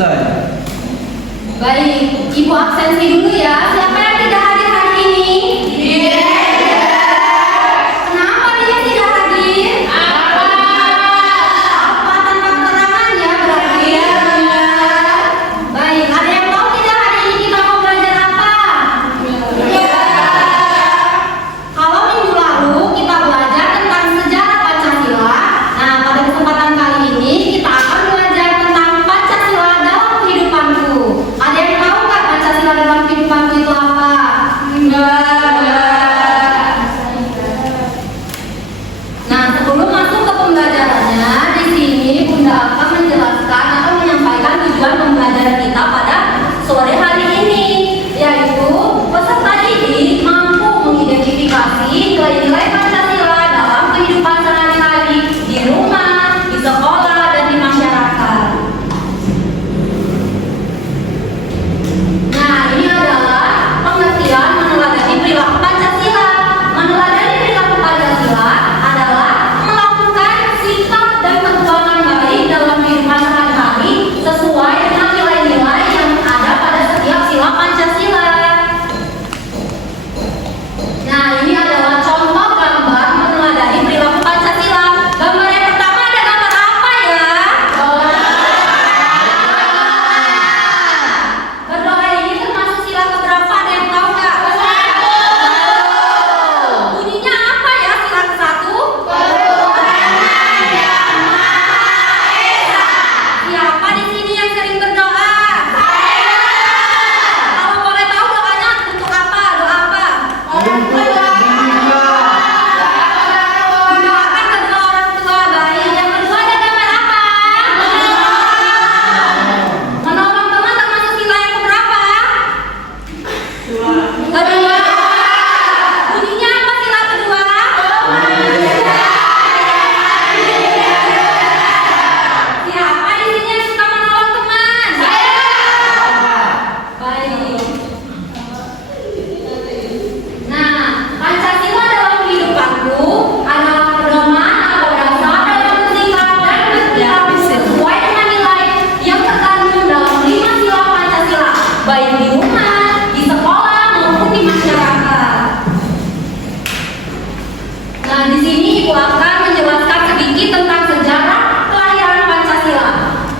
selesai. Baik, Ibu absensi dulu ya. Siapa yang tidak hadir hari ini? Kenapa dia tidak hadir? Apa tanpa keterangan ya berarti? Baik, ada yang tahu tidak hari ini kita mau belajar apa? Kalau minggu lalu kita belajar tentang sejarah Pancasila. Nah, pada kesempatan kali ini kita akan belajar tentang Pancasila dalam kehidupanku. Ada yang tahu nggak Pancasila dalam kehidupanku itu apa? Nah, sebelum masuk ke pembelajarannya, di sini Bunda akan menjelaskan atau menyampaikan tujuan pembelajaran kita pada sore hari ini, yaitu peserta didik mampu mengidentifikasi nilai-nilai Pancasila dalam kehidupan sehari-hari di rumah, di sekolah, dan di masyarakat. Nah, ini adalah pengertian meneladani perilaku Pancasila. Meneladani perilaku Pancasila adalah melakukan sikap dan perbuatan baik dalam kehidupan sehari-hari sesuai dengan nilai-nilai yang ada pada setiap sila Pancasila. Nah, ini adalah contoh gambar meneladani perilaku Pancasila. Gambar yang pertama ada gambar apa ya? Berdoa ini termasuk sila keberapa? Ada yang tahu nggak? Bunyinya apa ya sila ke-1? Siapa di sini yang sering berdoa? Kalau boleh tahu doanya untuk apa? Doa apa? Mendoakan kedua orang tua. Baik. Yang kedua ada gambar apa? Menolong teman termasuk sila yang keberapa? Kedua. Bunyinya apa sila kedua? Siapa di sini yang suka menolong teman? Baik. Nah, Pancasila dalam kehidupanku adalah pedoman atau dasar dalam bersikap dan berperilaku sesuai dengan nilai yang terkandung dalam 5 sila Pancasila, baik di rumah, di sekolah, maupun di masyarakat. Nah, di sini Ibu akan menjelaskan sedikit tentang sejarah kelahiran Pancasila.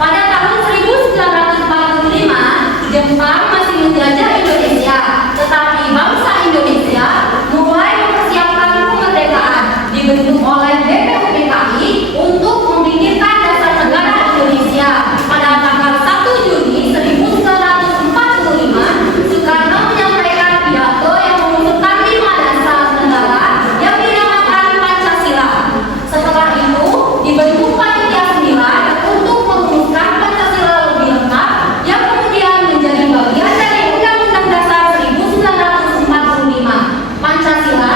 Pada tahun 1945, Jepang masih menjajah Indonesia, tetapi bangsa Indonesia mulai mempersiapkan kemerdekaan, dibentuk oleh BPUPKI untuk memikirkan dasar negara Indonesia. Pada tanggal 1 Juni 1945, Soekarno menyampaikan pidato yang mengusulkan 5 dasar negara yang dinamakan Pancasila. Setelah itu dibentuk panitia 9 untuk merumuskan Pancasila lebih lengkap yang kemudian menjadi bagian dari Undang-Undang Dasar 1945. Pancasila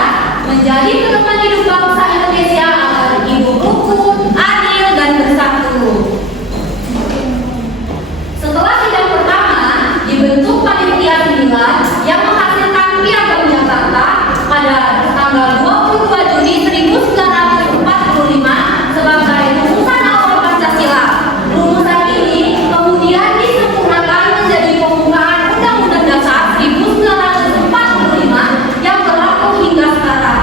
menjadi pedoman hidup bangsa Indonesia agar hidup rukun, adil, dan bersatu. Setelah sidang pertama, dibentuk panitia 9 yang menghasilkan Piagam Jakarta pada tanggal 22 Juni 1945 sebagai rumusan awal Pancasila. Rumusan ini kemudian disempurnakan menjadi pembukaan Undang-Undang Dasar 1945 yang berlaku hingga sekarang.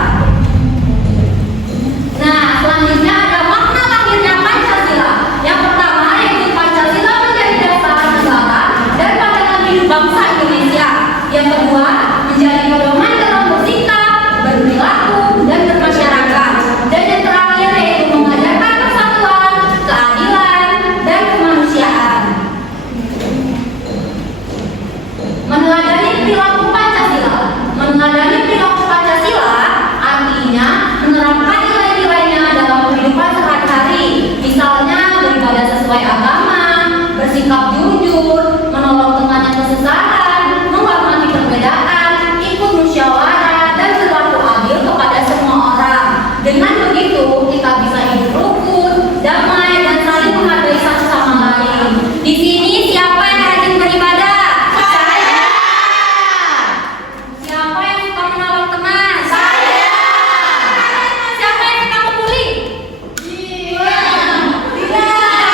Nah, selanjutnya ada makna lahirnya Pancasila. Yang pertama yaitu Pancasila menjadi dasar negara dan pandangan hidup bangsa Indonesia. Yang kedua, menjadi pedoman dalam bersikap, berperilaku, dan bermasyarakat. Dan yang terakhir yaitu mengajarkan persatuan, keadilan, dan kemanusiaan. Meneladani perilaku Pancasila. Meneladani perilaku Pancasila artinya menerapkan nilai-nilainya dalam kehidupan sehari-hari. Misalnya beribadah sesuai agama, bersikap jujur, menolong teman yang kesusahan, menghormati perbedaan, ikut musyawarah, dan berlaku adil kepada semua orang. Dengan begitu kita bisa hidup rukun, damai, dan saling menghargai satu sama lain. Di sini siapa yang rajin beribadah? Saya. Siapa yang suka menolong teman? Saya. Siapa yang suka membuli? Tidak. Tidak boleh.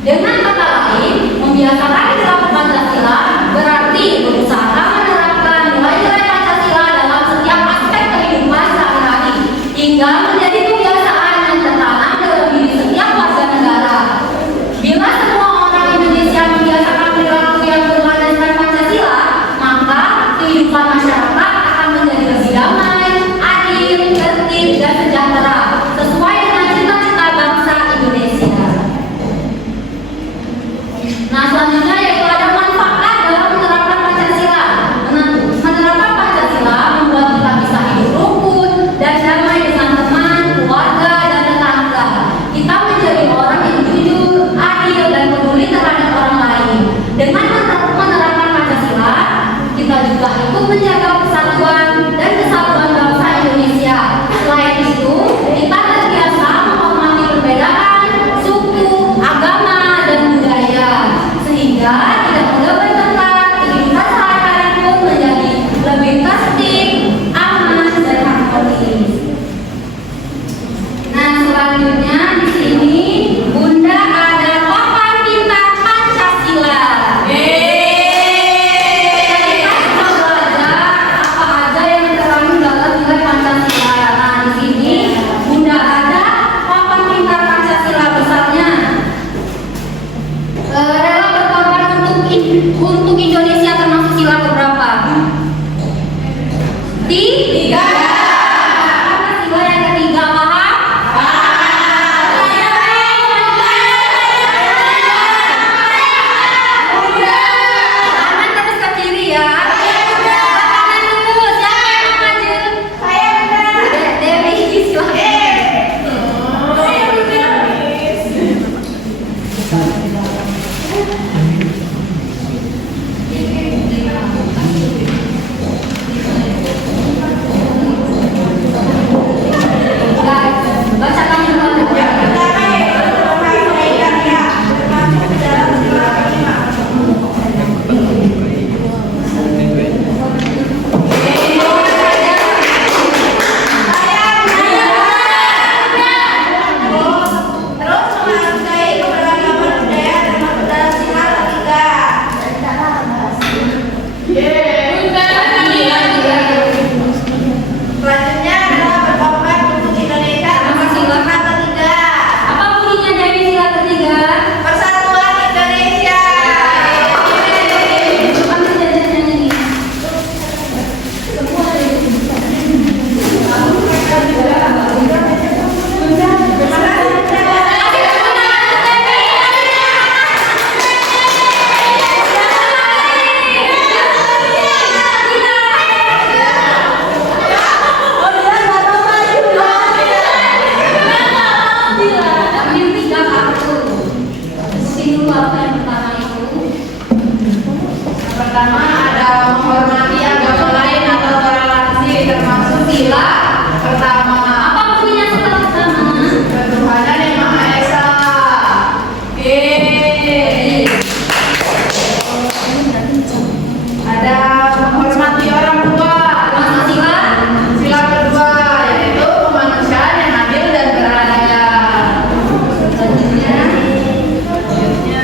Dengan kata lain, membiasakan perilaku Pancasila berarti berusaha menerapkan nilai-nilai Pancasila dalam setiap aspek kehidupan sehari-hari hingga menjadi kebiasaan yang tertanam dalam diri setiap warga negara. Bila semua orang Indonesia membiasakan perilaku yang berlandaskan Pancasila, maka kehidupan masyarakat akan menjadi lebih damai, adil, tertib, dan sejahtera sesuai dengan cita-cita bangsa Indonesia. Nah, selanjutnya yaitu ada manfaat dalam menerapkan Pancasila. Menerapkan Pancasila membuat kita bisa hidup rukun dan damai dengan teman, keluarga, dan tetangga. Kita menjadi orang yang jujur, adil, dan peduli terhadap orang lain. Dengan menerapkan Pancasila, kita juga ikut menjaga persatuan dan kesatuan bangsa Indonesia. Selain itu, kita terbiasa menghormati perbedaan suku, agama, dan budaya, sehingga tidak mudah bertengkar. Kehidupan sehari-hari pun menjadi lebih tertib, aman, dan harmonis. Nah, selanjutnya di sini Bunda ada papan pintar Pancasila. Kita akan belajar apa aja yang terkandung dalam nilai Pancasila. Nah, di sini Bunda ada papan pintar Pancasila besarnya. Rela berkorban untuk Indonesia termasuk sila keberapa? Tiga. Karena sila yang ketiga paham? Kanan terus ke kiri ya. Kanan dulu. Siapa yang mau maju? Dewi, silakan. Bacakan dulu. Terus menghargai keberagaman budaya termasuk dalam sila ketiga. Selanjutnya adalah berkorban untuk Indonesia termasuk sila ketiga. Apa bunyinya Dewi sila ketiga? Persatuan Indonesia. Pertama ada menghormati agama lain atau toleransi termasuk sila pertama. Apa bunyinya sila pertama? Ketuhanan yang Maha Esa. Ada menghormati orang tua. Termasuk sila? Sila kedua yaitu kemanusiaan yang adil dan beradab. Selanjutnya Selanjutnya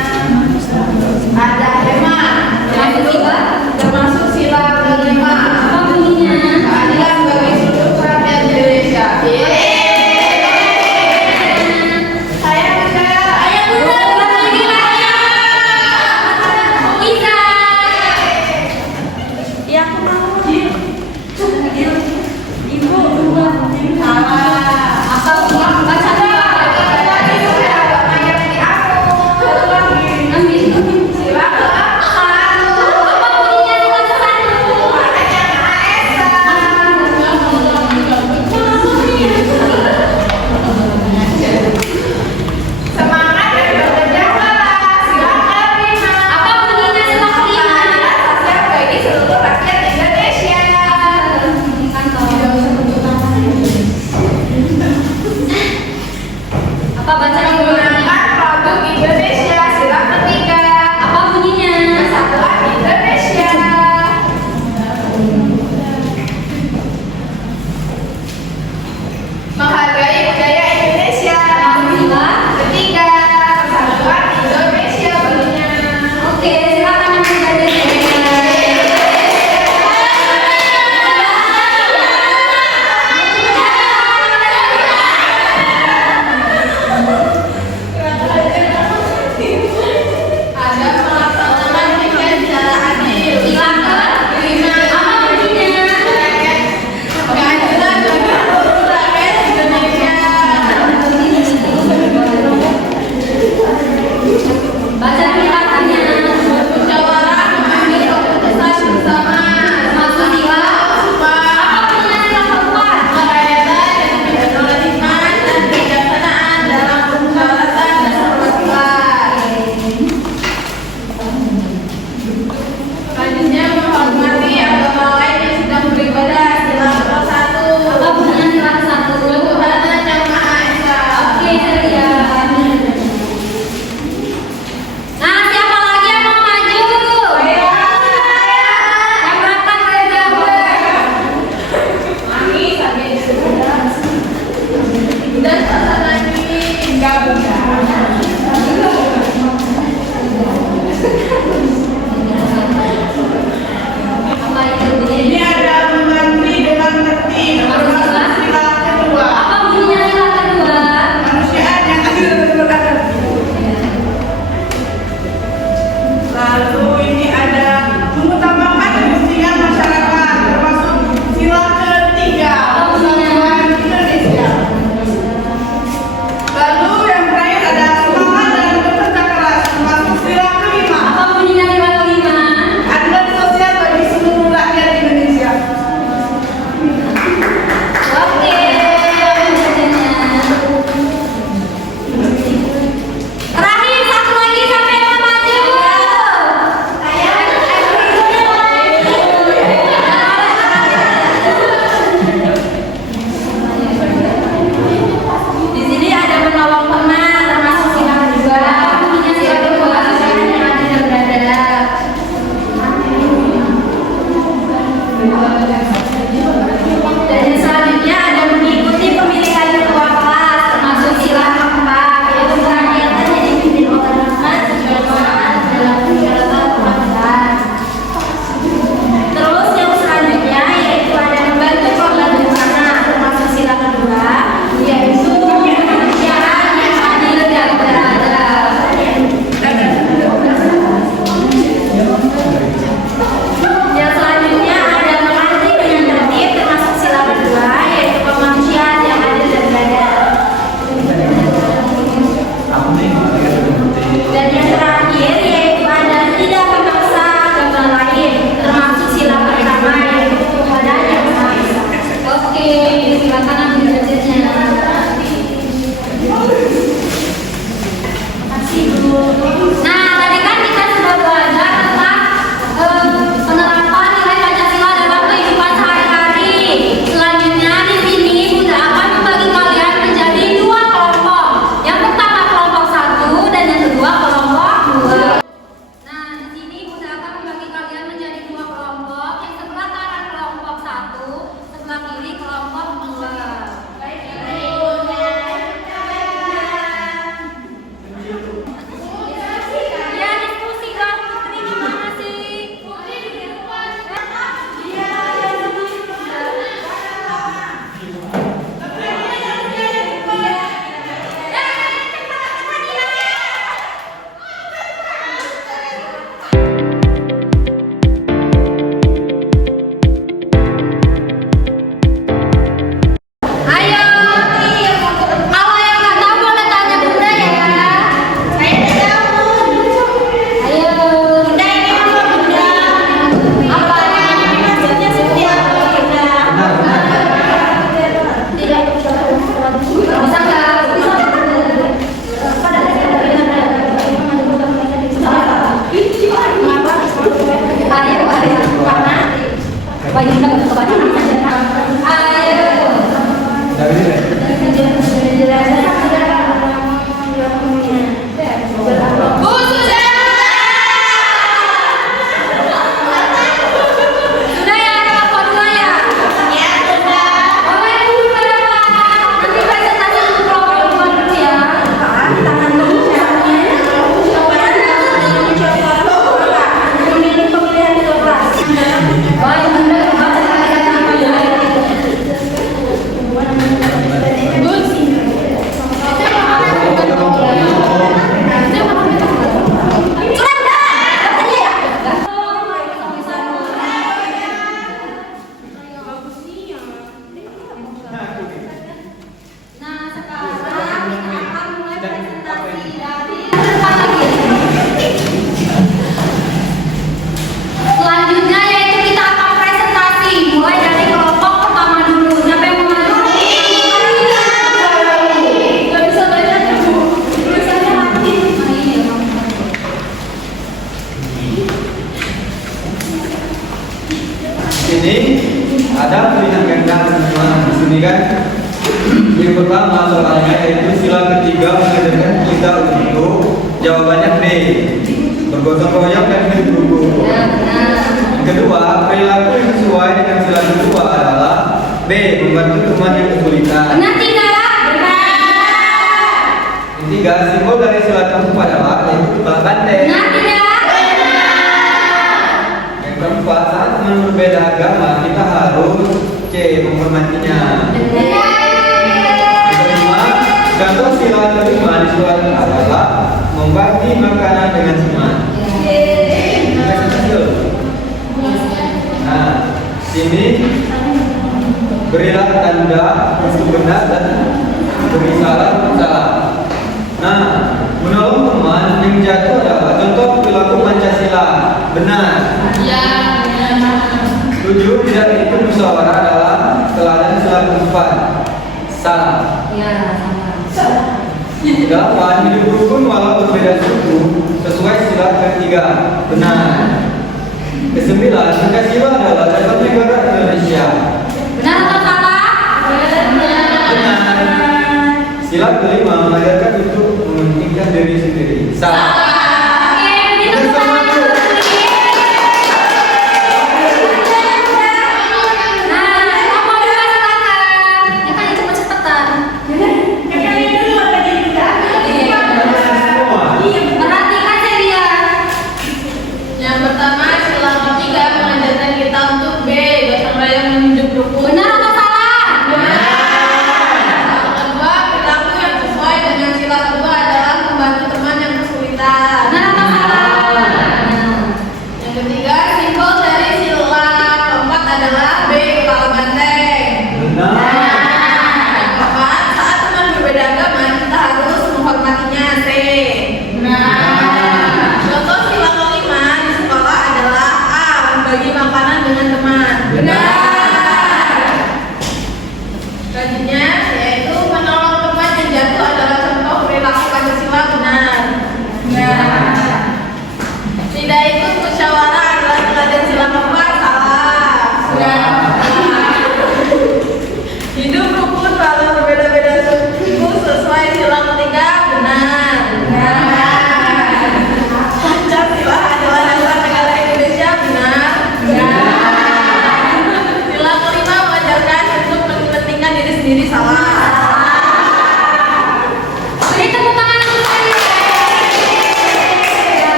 Nah, tadi kan kita sudah belajar tentang penerapan nilai Pancasila dalam kehidupan sehari-hari. Selanjutnya di sini Bunda akan membagi kalian menjadi dua kelompok. Yang pertama kelompok 1 dan yang kedua kelompok 2. Nah, di sini Bunda akan membagi kalian menjadi dua kelompok. Yang sebelah kanan kelompok 1, sebelah kiri kelompok 2. Ya, diskusi dong. Putri gimana sih? Putri di depan. Iya. Ayo, kalau yang nggak tahu boleh tanya Bunda ya. Saya tahu. Ayo, Bunda ini apa Bunda? Apa? Maksudnya seperti apa Bunda? Tidak bisa nggak? Ayo, karena bagi kita kebanyakan. Ayo. Bu sudah ya kelompok 2 ya? Ya sudah. Oleh dulu berapa? Nanti presentasi untuk kelompok 2 dulu ya. Tangan dulu siapnya. Memilih pemilihan di kelas. Baik, Bunda. Nah, sekarang kita akan mulai presentasi dari depan lagi. Selanjutnya yaitu kita akan presentasi mulai dari kelompok pertama dulu. Siapa yang mau maju? Gak bisa baca Bu. Tulisannya mati. Ini ada pilihan ganda semua di sini kan. Yang pertama soalnya yaitu sila ketiga mengajarkan kita untuk jawabannya B, bergotong-royong dan berguru. Yang kedua, perilaku yang sesuai dengan sila kedua adalah B, membantu teman yang kesulitan. Benar tidak? Yang tiga, simbol dari sila keempat adalah yaitu kepala banteng. Benar tidak? Yang keempat, saat teman berbeda agama kita harus C, menghormatinya. Contoh sila kelima di surat adalah membagi makanan dengan teman. Nah, sini berilah tanda untuk benar dan beri salah untuk salah. Nah, menolong teman yang jatuh adalah contoh perilaku Pancasila. Benar. Ya. 7, tidak ikut musyawarah adalah teladan sila keempat. Salah. Ya, sama. 8, hidup rukun walau berbeda suku sesuai sila ketiga. Benar. 9, Pancasila adalah dasar negara Indonesia. Benar atau salah? Benar. Sila kelima mengajarkan untuk mementingkan diri sendiri. Salah. Oke, itu pertanyaan Putri. Nah, kelompok 2 silakan. Ya kan cepet-cepetan. Perhatikan Celia. Yang pertama sila ketiga mengajarkan kita untuk B, gotong royong dan hidup rukun. Benar atau salah? Yang kedua, perilaku yang sesuai dengan sila kedua adalah membantu teman yang kesulitan.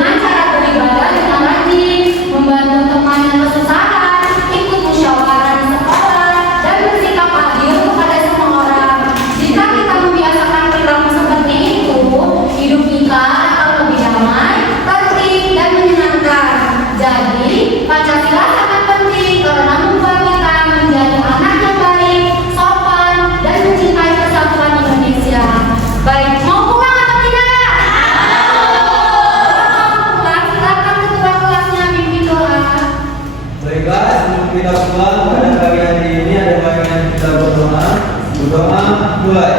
dengan cara beribadah dengan rajin, membantu teman yang kesusahan, ikut musyawarah di sekolah, dan bersikap adil kepada semua orang. Jika kita membiasakan perilaku seperti itu, hidup kita akan lebih damai, tertib, dan menyenangkan. Jadi, Pancasila sangat penting karena membuat kita menjadi anak yang baik, sopan, dan mencintai persatuan Indonesia. Baik, mau pulang atau tidak? Pulang, silakan ketua kelasnya pimpin doa. Baiklah, sebelum kita pulang pada pagi hari ini ada baiknya kita berdoa. Berdoa mulai.